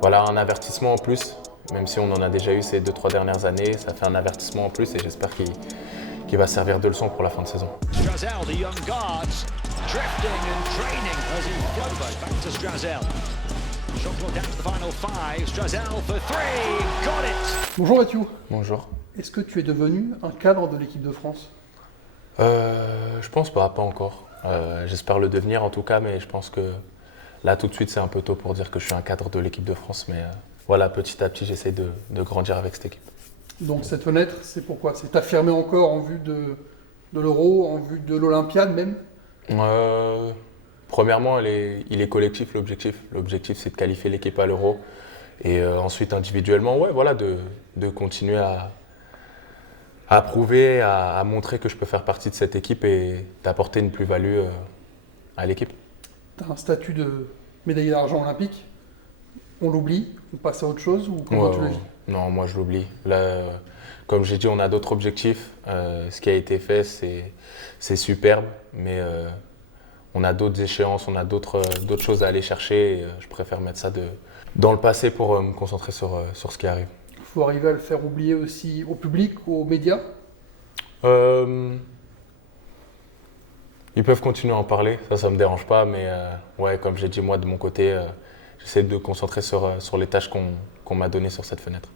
Voilà, un avertissement en plus, même si on en a déjà eu ces 2-3 dernières années, ça fait un avertissement en plus et j'espère qu'il va servir de leçon pour la fin de saison. Strazel, the young guards, drifting and training as he flows back to Strazel. Shot clock down to the final five. Strazel for three, got it. Bonjour Mathieu, Bonjour. est-ce que tu es devenu un cadre de l'équipe de France? Je pense pas encore. J'espère le devenir en tout cas, mais je pense que là tout de suite c'est un peu tôt pour dire que je suis un cadre de l'équipe de France, mais voilà, petit à petit j'essaie de grandir avec cette équipe. Donc cette fenêtre, c'est pourquoi? C'est t'affirmer encore en vue de l'Euro, en vue de l'Olympiade même? Premièrement, il est collectif l'objectif. L'objectif c'est de qualifier l'équipe à l'Euro et ensuite individuellement, ouais, voilà, de continuer à prouver, à montrer que je peux faire partie de cette équipe et d'apporter une plus-value à l'équipe. Tu as un statut de médaillé d'argent olympique, on l'oublie, on passe à autre chose ou comment tu le vis? Non, moi je l'oublie. Là, comme j'ai dit, on a d'autres objectifs. Ce qui a été fait, c'est superbe, mais on a d'autres échéances, on a d'autres choses à aller chercher. Et, je préfère mettre ça dans le passé pour me concentrer sur ce qui arrive. Il faut arriver à le faire oublier aussi au public, aux médias. Ils peuvent continuer à en parler, ça me dérange pas, mais ouais, comme j'ai dit, moi de mon côté, j'essaie de me concentrer sur les tâches qu'on m'a données sur cette fenêtre.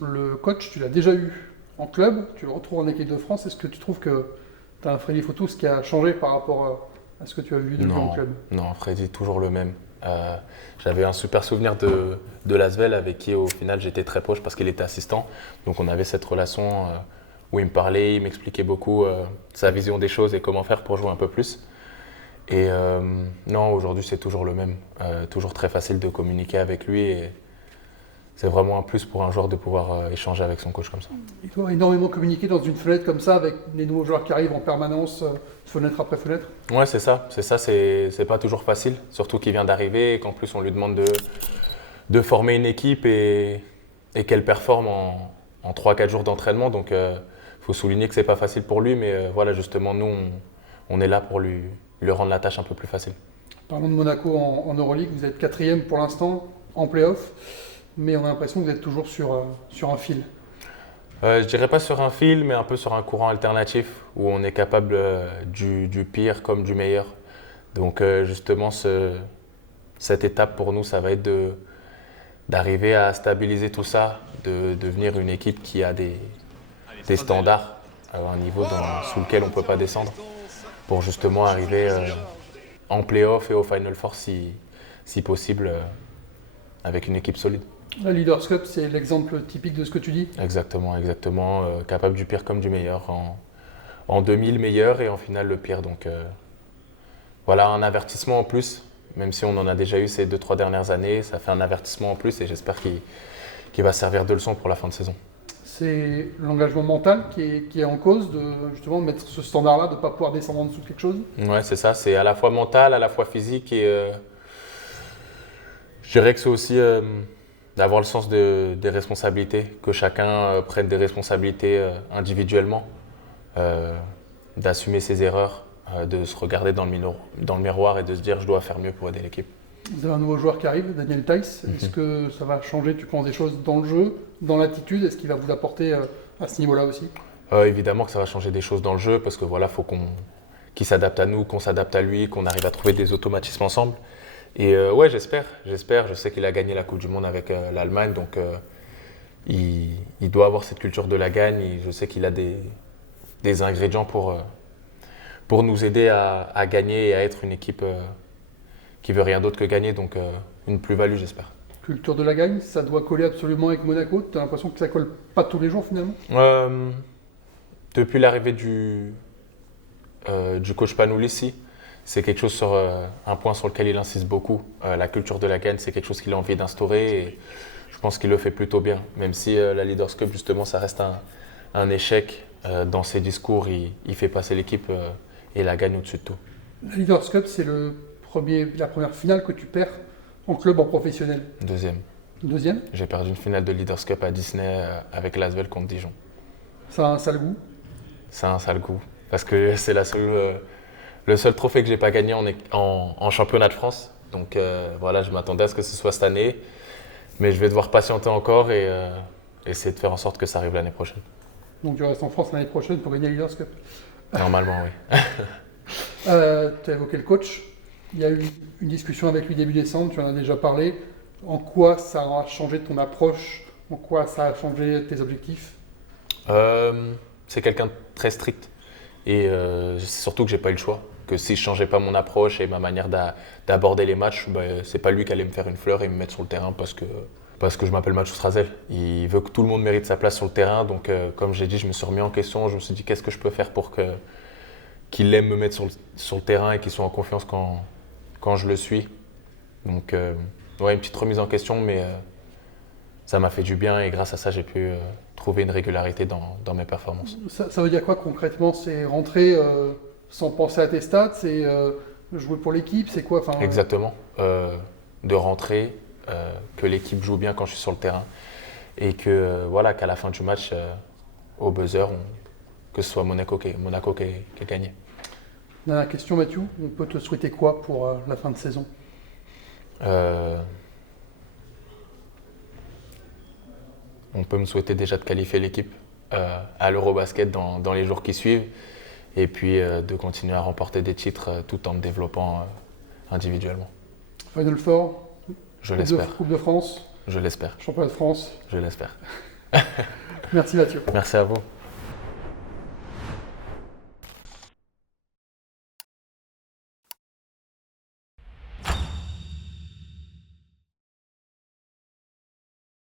Le coach, tu l'as déjà eu en club, tu le retrouves en équipe de France. Est-ce que tu trouves que tu as un Freddy Fautou, ce qui a changé par rapport à ce que tu as vu depuis en club? Non, Freddy, toujours le même. J'avais un super souvenir de Lasvel avec qui au final j'étais très proche parce qu'il était assistant. Donc on avait cette relation où il me parlait, il m'expliquait beaucoup sa vision des choses et comment faire pour jouer un peu plus. Et non, aujourd'hui c'est toujours le même. Toujours très facile de communiquer avec lui et c'est vraiment un plus pour un joueur de pouvoir échanger avec son coach comme ça. Il doit énormément communiquer dans une fenêtre comme ça avec les nouveaux joueurs qui arrivent en permanence, fenêtre après fenêtre. Ouais, c'est pas toujours facile, surtout qu'il vient d'arriver et qu'en plus on lui demande de former une équipe et qu'elle performe en 3-4 jours d'entraînement. Donc il faut souligner que c'est pas facile pour lui, mais voilà, justement nous on est là pour lui rendre la tâche un peu plus facile. Parlons de Monaco en Euroleague, vous êtes 4e pour l'instant en play-off, mais on a l'impression que vous êtes toujours sur un fil. Je dirais pas sur un fil, mais un peu sur un courant alternatif où on est capable du pire comme du meilleur. Donc justement, cette étape pour nous, ça va être d'arriver à stabiliser tout ça, de devenir une équipe qui a des standards à un niveau sous lequel on ne peut pas descendre pour justement arriver en play-off et au Final Four si possible avec une équipe solide. La Leaders Cup, c'est l'exemple typique de ce que tu dis? Exactement. Capable du pire comme du meilleur. En demi, le meilleur et en finale, le pire. Donc voilà, un avertissement en plus, même si on en a déjà eu ces 2-3 dernières années, ça fait un avertissement en plus et j'espère qu'il va servir de leçon pour la fin de saison. C'est l'engagement mental qui est en cause, de justement mettre ce standard-là, de ne pas pouvoir descendre en dessous de quelque chose? Ouais, c'est ça. C'est à la fois mental, à la fois physique et je dirais que c'est aussi d'avoir le sens des responsabilités, que chacun prenne des responsabilités individuellement, d'assumer ses erreurs, de se regarder dans le miroir et de se dire je dois faire mieux pour aider l'équipe. Vous avez un nouveau joueur qui arrive, Daniel Theis. Est-ce que ça va changer, tu penses, des choses dans le jeu, dans l'attitude? Est-ce qu'il va vous apporter à ce niveau-là aussi? Évidemment que ça va changer des choses dans le jeu parce que voilà, faut qu'il s'adapte à nous, qu'on s'adapte à lui, qu'on arrive à trouver des automatismes ensemble. Et ouais, j'espère. Je sais qu'il a gagné la Coupe du Monde avec l'Allemagne, donc il doit avoir cette culture de la gagne. Et je sais qu'il a des ingrédients pour nous aider à gagner et à être une équipe qui veut rien d'autre que gagner, donc une plus-value, j'espère. Culture de la gagne, ça doit coller absolument avec Monaco. Tu as l'impression que ça colle pas tous les jours finalement? Depuis l'arrivée du coach Panoulissi, c'est quelque chose un point sur lequel il insiste beaucoup. La culture de la gagne, c'est quelque chose qu'il a envie d'instaurer et je pense qu'il le fait plutôt bien. Même si la Leaders Cup, justement, ça reste un échec. Dans ses discours, il fait passer l'équipe et la gagne au-dessus de tout. La Leaders Cup, c'est la première finale que tu perds en club, en professionnel. Deuxième? J'ai perdu une finale de Leaders Cup à Disney avec Lasvel contre Dijon. Ça a un sale goût? Ça a un sale goût parce que c'est le seul trophée que j'ai pas gagné en championnat de France. Donc voilà, je m'attendais à ce que ce soit cette année. Mais je vais devoir patienter encore et essayer de faire en sorte que ça arrive l'année prochaine. Donc tu restes en France l'année prochaine pour gagner la Leaders Cup. Normalement, oui. Tu as évoqué le coach. Il y a eu une discussion avec lui début décembre, tu en as déjà parlé. En quoi ça a changé ton approche? En quoi ça a changé tes objectifs? C'est quelqu'un de très strict. Et surtout que j'ai pas eu le choix. Que si je changeais pas mon approche et ma manière d'aborder les matchs, c'est pas lui qui allait me faire une fleur et me mettre sur le terrain parce que je m'appelle Mathieu Strazel. Il veut que tout le monde mérite sa place sur le terrain. Donc, comme j'ai dit, je me suis remis en question. Je me suis dit, qu'est-ce que je peux faire pour qu'il aime me mettre sur le terrain et qu'il soit en confiance quand je le suis. Donc, ouais, une petite remise en question, mais ça m'a fait du bien et grâce à ça, j'ai pu trouver une régularité dans mes performances. Ça veut dire quoi concrètement? C'est rentrer sans penser à tes stats? C'est jouer pour l'équipe? C'est quoi? Exactement. De rentrer, que l'équipe joue bien quand je suis sur le terrain et qu'à la fin du match, au buzzer, que ce soit Monaco qui a gagné. Dernière question, Mathieu. On peut te souhaiter quoi pour la fin de saison? On peut me souhaiter déjà de qualifier l'équipe à l'Eurobasket dans les jours qui suivent et puis de continuer à remporter des titres tout en me développant individuellement. Final Four? Je l'espère. Coupe de France? Je l'espère. Championnat de France? Je l'espère. Merci Mathieu. Merci à vous.